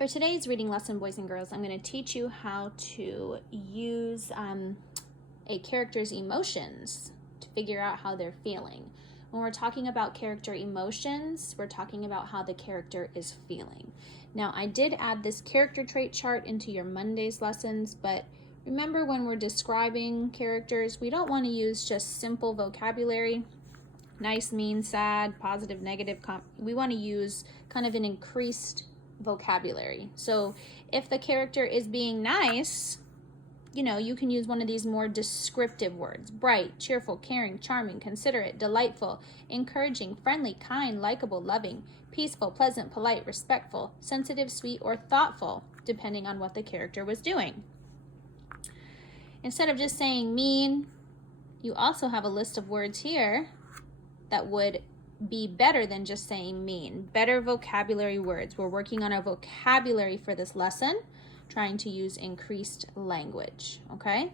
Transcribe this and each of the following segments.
For today's reading lesson, boys and girls, I'm going to teach you how to use a character's emotions to figure out how they're feeling. When we're talking about character emotions, we're talking about how the character is feeling. Now, I did add this character trait chart into your Monday's lessons, but remember when we're describing characters, we don't want to use just simple vocabulary. Nice, mean, sad, positive, negative. We want to use kind of an increased vocabulary. So if the character is being nice, you can use one of these more descriptive words: bright, cheerful, caring, charming, considerate, delightful, encouraging, friendly, kind, likable, loving, peaceful, pleasant, polite, respectful, sensitive, sweet, or thoughtful, depending on what the character was doing. Instead of just saying mean, you also have a list of words here that would be better than just saying mean. Better vocabulary words. We're working on our vocabulary for this lesson, trying to use increased language, okay?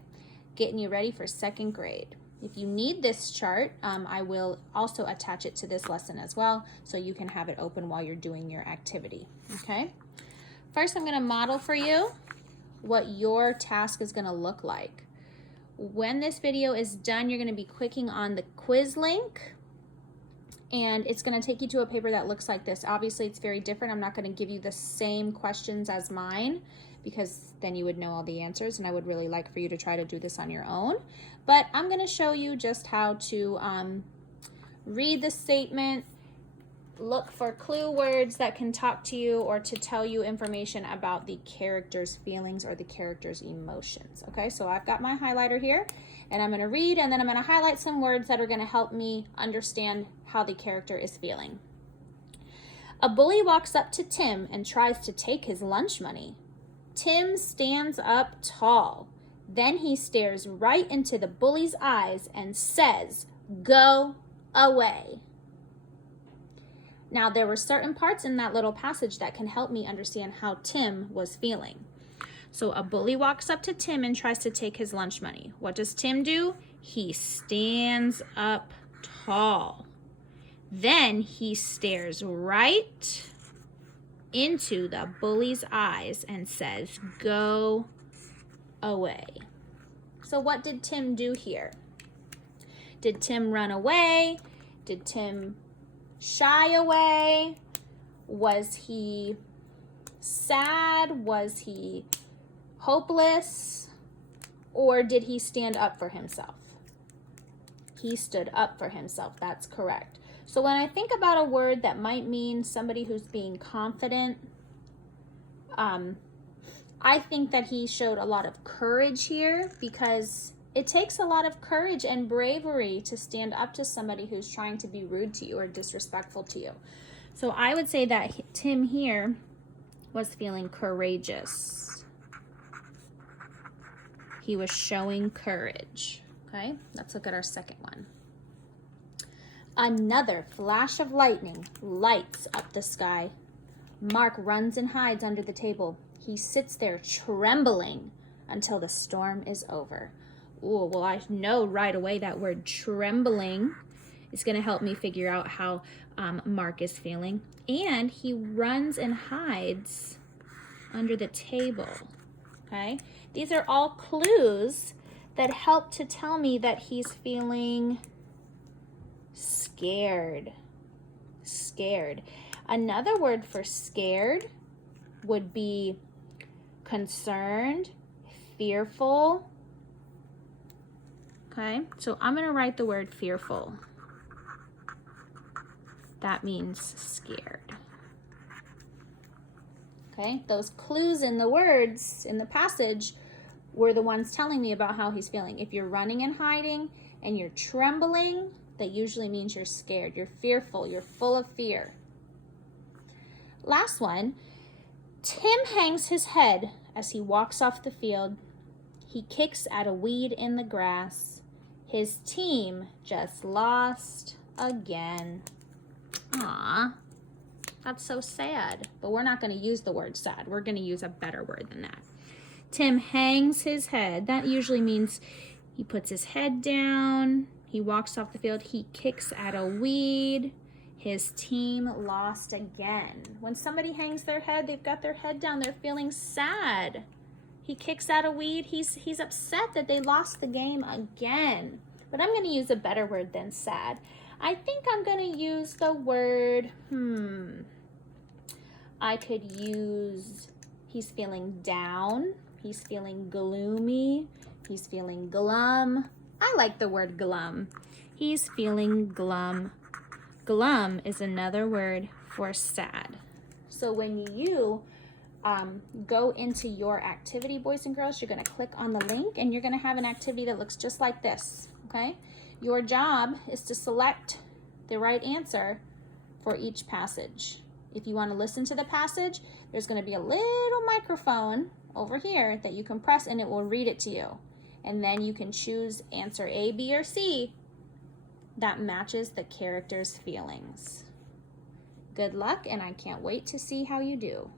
Getting you ready for second grade. If you need this chart, I will also attach it to this lesson as well, so you can have it open while you're doing your activity, okay? First, I'm gonna model for you what your task is gonna look like. When this video is done, you're gonna be clicking on the quiz link, and it's going to take you to a paper that looks like this. Obviously, it's very different. I'm not going to give you the same questions as mine because then you would know all the answers, and I would really like for you to try to do this on your own. But I'm going to show you just how to read the statement, look for clue words that can talk to you or to tell you information about the character's feelings or the character's emotions. Okay, so I've got my highlighter here, and I'm going to read, and then I'm going to highlight some words that are going to help me understand how the character is feeling. A bully walks up to Tim and tries to take his lunch money. Tim stands up tall. Then he stares right into the bully's eyes and says, "Go away." Now, there were certain parts in that little passage that can help me understand how Tim was feeling. So a bully walks up to Tim and tries to take his lunch money. What does Tim do? He stands up tall. Then he stares right into the bully's eyes and says, "Go away." So what did Tim do here? Did Tim run away? Did Tim shy away? Was he sad? Was he hopeless? Or did he stand up for himself? He stood up for himself. That's correct. So when I think about a word that might mean somebody who's being confident, I think that he showed a lot of courage here, because it takes a lot of courage and bravery to stand up to somebody who's trying to be rude to you or disrespectful to you. So I would say that Tim here was feeling courageous. He was showing courage. Okay, let's look at our second one. Another flash of lightning lights up the sky. Mark runs and hides under the table. He sits there trembling until the storm is over. Ooh, well, I know right away that word trembling is going to help me figure out how Mark is feeling. And he runs and hides under the table. Okay, these are all clues that help to tell me that he's feeling scared. Scared. Another word for scared would be concerned, fearful. Okay, so I'm going to write the word fearful. That means scared. Okay, those clues in the words in the passage were the ones telling me about how he's feeling. If you're running and hiding and you're trembling, that usually means you're scared, you're fearful, you're full of fear. Last one, Tim hangs his head as he walks off the field. He kicks at a weed in the grass. His team just lost again. Aww, that's so sad. But we're not going to use the word sad. We're going to use a better word than that. Tim hangs his head. That usually means he puts his head down. He walks off the field. He kicks at a weed. His team lost again. When somebody hangs their head, they've got their head down, they're feeling sad. He kicks out a weed, he's upset that they lost the game again. But I'm gonna use a better word than sad. I think I'm gonna use the word, I could use, he's feeling down, he's feeling gloomy, he's feeling glum. I like the word glum. He's feeling glum. Glum is another word for sad. So when you go into your activity, boys and girls, you're going to click on the link and you're going to have an activity that looks just like this, okay? Your job is to select the right answer for each passage. If you want to listen to the passage, there's going to be a little microphone over here that you can press and it will read it to you. And then you can choose answer A, B, or C that matches the character's feelings. Good luck, and I can't wait to see how you do.